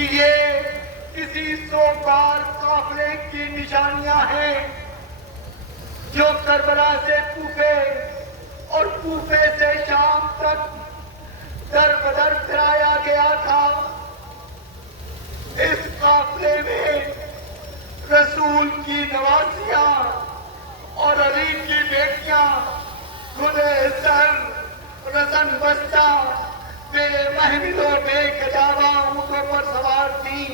کہ یہ کسی سوگوار قافلے کی نشانیاں ہیں جو کربلا سے کوفے اور کوفے سے شام تک در بدر پھرایا گیا تھا۔ اس قافلے میں رسول کی نوازیاں اور علی کی بیٹیاں خدے سر رسن بستہ بے محمل و بے کجاوا اونٹوں پر سوار تھی۔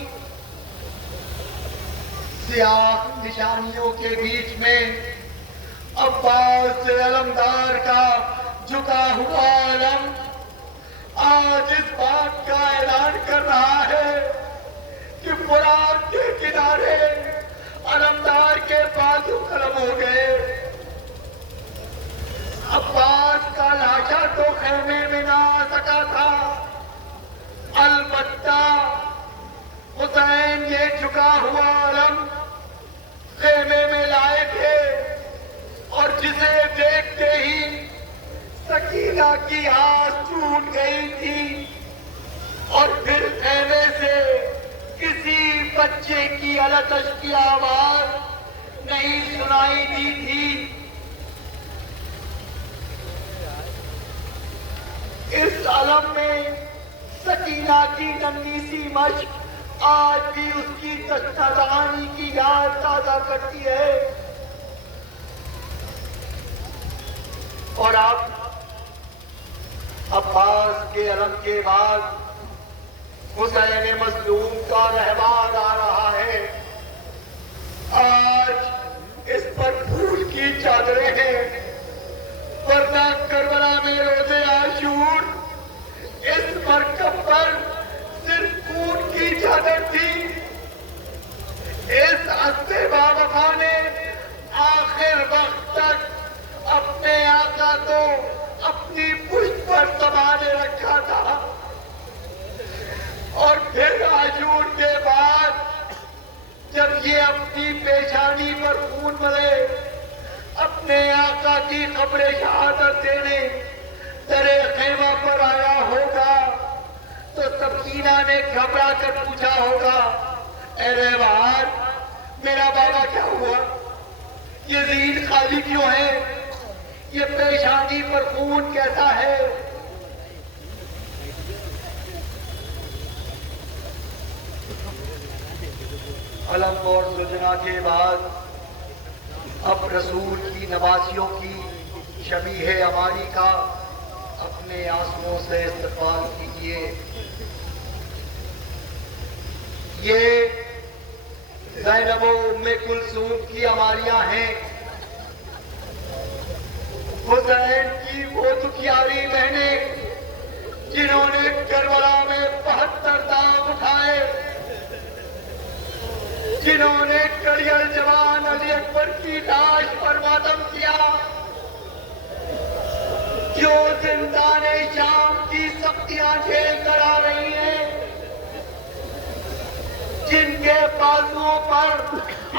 سیاہ نشانیوں کے بیچ میں عباس علمدار کا جھکا ہوا علم آج اس بات کا اعلان کر رہا ہے کہ فرات کے کنارے علمدار کے بازو قلم ہو گئے۔ عباس کا لاشا تو خیمے میں نہ آ سکا تھا، البتہ حسین یہ جھکا ہوا علم خیمے میں لائے تھے، اور جسے دیکھتے ہی سکینہ کی آس ٹوٹ گئی تھی، اور پھر خیمے سے کسی بچے کی التش کی آواز نہیں سنائی دی تھی۔ اس علم میں سکینہ کی ننھی سی مشق آج بھی اس کی دستانے کی یاد تازہ کرتی ہے۔ اور اب عباس کے علم کے بعد حسین مظلوم کا رہبار آ رہا ہے۔ آج اس پر پھول کی چادریں ہیں، ورنہ کربلا میں روز عاشور اس مرکب پر صرف خون کی چادر تھی۔ اس ہستے باوفا نے آخر وقت تک اپنے آقا کو اپنی پشت پر سنبھالے رکھا تھا، اور پھر عاشور کے بعد جب یہ اپنی پیشانی پر خون ملے اپنے آقا کی خبر شہادت دینے در خیمہ پر آیا ہوگا تو سکینہ نے گھبرا کر پوچھا ہوگا، اے رہبار میرا بابا کیا ہوا؟ یزید خالی کیوں ہے؟ یہ پیشانی پر خون کیسا ہے؟ علم اور سجنا کے بعد اب رسول کی نوازیوں کی شبیہ امانی کا اپنے آنسوؤں سے استقبال کیجیے۔ یہ زینب و ام کلثوم کی اماریاں ہیں، حسین کی وہ دکھیاری بہنیں جنہوں نے کربلا میں 72 داغ اٹھائے، جنہوں نے کڑیڑ جوان علی اکبر کی لاش پر ماتم کیا، جو زندان شام کی سختیاں جھیل کر آ رہی ہیں، جن کے بازوؤں پر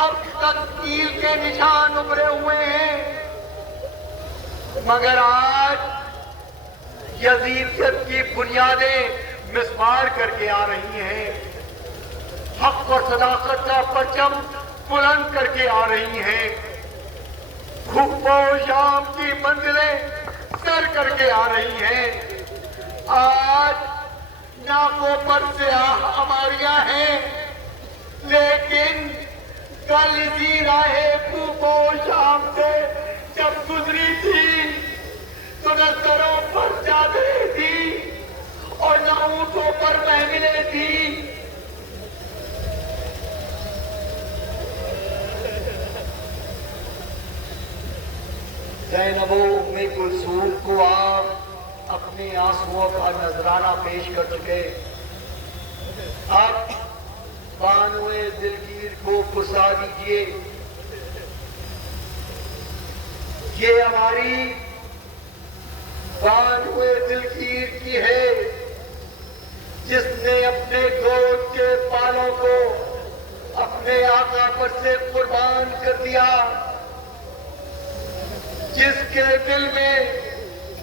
اب تک تیر کے نشان ابھرے ہوئے ہیں، مگر آج یزیدیت کی بنیادیں مسمار کر کے آ رہی ہیں، حق اور صداقت کا پرچم بلند کر کے آ رہی ہیں، کوفہ و شام کی منزلیں سر کر کے آ رہی ہیں۔ آج ناکوں پر سیاہ اماریاں ہیں، لیکن کل اسی راہ کوفہ و شام سے جب گزری تھی تو نہ سروں پر چادریں تھی اور نہ اونٹوں پر محملیں تھی۔ زینب و ام کلثوم کو آپ اپنے آنسوؤں کا نذرانہ پیش کر چکے، اب بانوئے دلگیر کو پرسا دیجیے۔ یہ ہماری بانوئے دلگیر کی ہے جس نے اپنے گود کے بالوں کو اپنے آقا پر سے قربان کر دیا، جس کے دل میں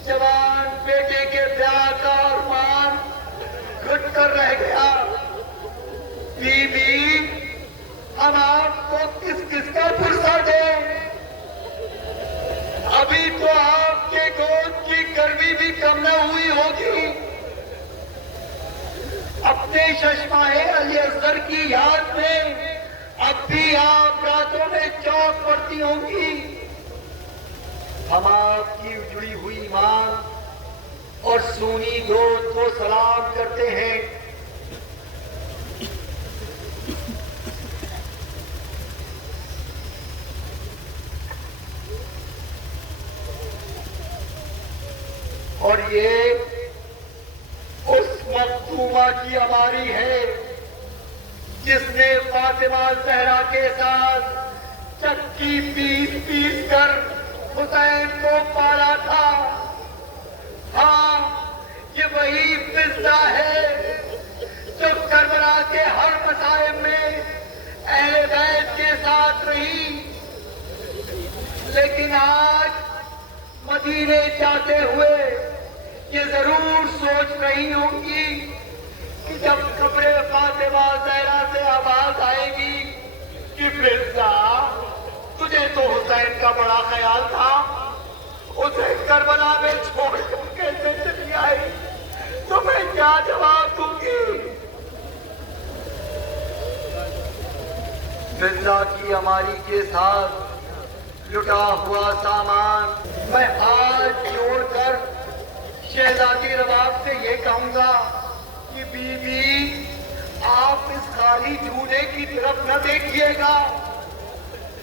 جوان بیٹے کے بیاہ کا ارمان گھٹ کر رہ گیا، بیوی ہم آپ کو کس کس کا پرسہ دیں؟ ابھی تو آپ کے گود کی گرمی بھی کم نہ ہوئی ہوگی، اپنے چشمہ علی اصغر کی یاد میں اب بھی آپ راتوں میں چوک پڑتی ہوں گی۔ ہم آپ کی اجڑی ہوئی ماں اور سونی گود کو سلام کرتے ہیں۔ اور یہ اس مخدومہ کی ہماری ہے جس نے فاطمہ زہرا کے ساتھ چکی پیس پیس کر حسین کو پالا تھا۔ ہاں، یہ وہی فضا ہے جو کربلا کے ہر مصائب میں اہل بیت کے ساتھ رہی، لیکن آج مدینے جاتے ہوئے یہ ضرور سوچ رہی ہوں گی کہ جب قبر فاطمہ زہرا سے آواز آئے گی کہ فضا تجھے تو حسین کا بڑا خیال تھا، اسے کربلا میں چھوڑ کر کیسے چلی آئی، تو میں کیا جواب دوں گی؟ فضا کی ہماری کے ساتھ لٹا ہوا سامان میں ہاتھ جوڑ کر شہزادی رباب سے یہ کہوں گا کہ بی بی آپ اس خالی جھولے کی طرف نہ دیکھیے گا،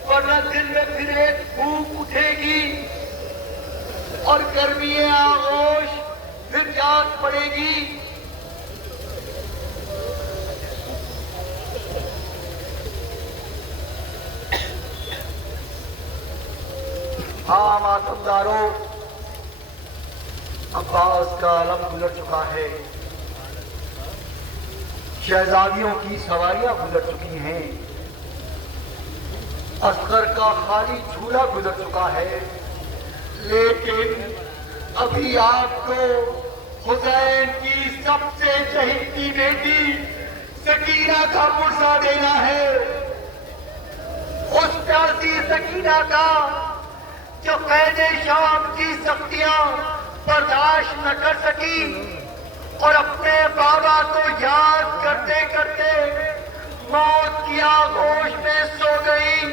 ورنہ دل میں پھر ایک پھونک اٹھے گی اور گرمی آغوش پھر جاگ پڑے گی۔ ہاں ماتمداروں، عباس کا علم گزر چکا ہے، شہزادیوں کی سواریاں گزر چکی ہیں، اصغر کا خالی جھولا گزر چکا ہے، لیکن ابھی آپ کو حسین کی سب سے چہیتی بیٹی سکینہ کا پرسہ دینا ہے، اس پیاسی سکینہ کا جو قید شام کی سختیاں برداشت نہ کر سکی اور اپنے بابا کو یاد کرتے کرتے موت کی آغوش میں سو گئی۔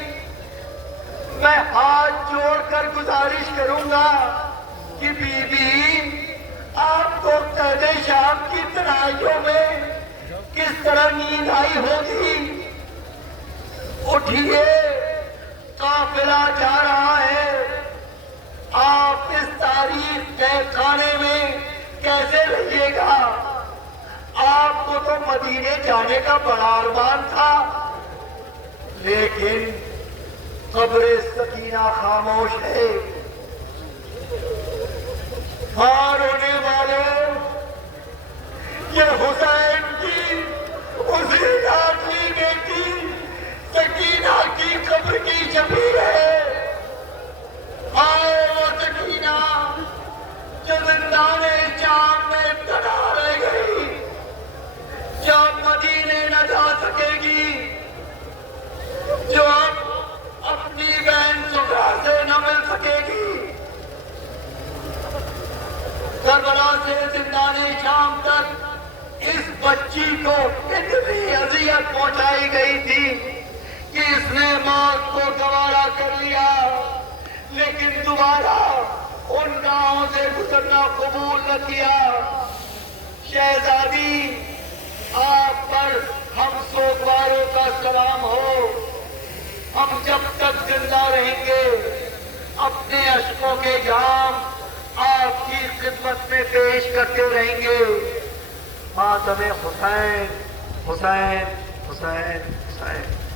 میں ہاتھ جوڑ کر گزارش کروں گا کہ بی بی آپ کو قید شام کی تنہائیوں میں کس طرح نیند آئی ہوگی۔ اٹھیے، قافلہ جا رہا ہے، آپ اس تاریخ کے خانے میں کیسے رہیے گا؟ آپ کو تو مدینے جانے کا بڑا ارمان تھا، لیکن قبر سکینہ خاموش ہے۔ ہاں رونے والوں، یہ حسین کی اسی لاڈلی بیٹی سکینہ کی قبر کی شبیہ ہے۔ آئے وہ سکینہ جو زندان شام میں تنہا رہ گئی، جو مدینے نہ جا سکے گی، جو اب اپنی بہن سغرا سے نہ مل سکے گی۔ کربلا سے زندان شام تک اس بچی کو اتنی اذیت پہنچائی گئی تھی کہ اس نے موت کو گوارا کر لیا، لیکن دوبارہ ان راہوں سے گزرنا قبول نہ کیا۔ شہزادی، آپ پر ہم سوگواروں کا سلام ہو، ہم جب تک زندہ رہیں گے اپنے اشکوں کے جام آپ کی خدمت میں پیش کرتے رہیں گے۔ ماتم حسین، حسین، حسین، حسین۔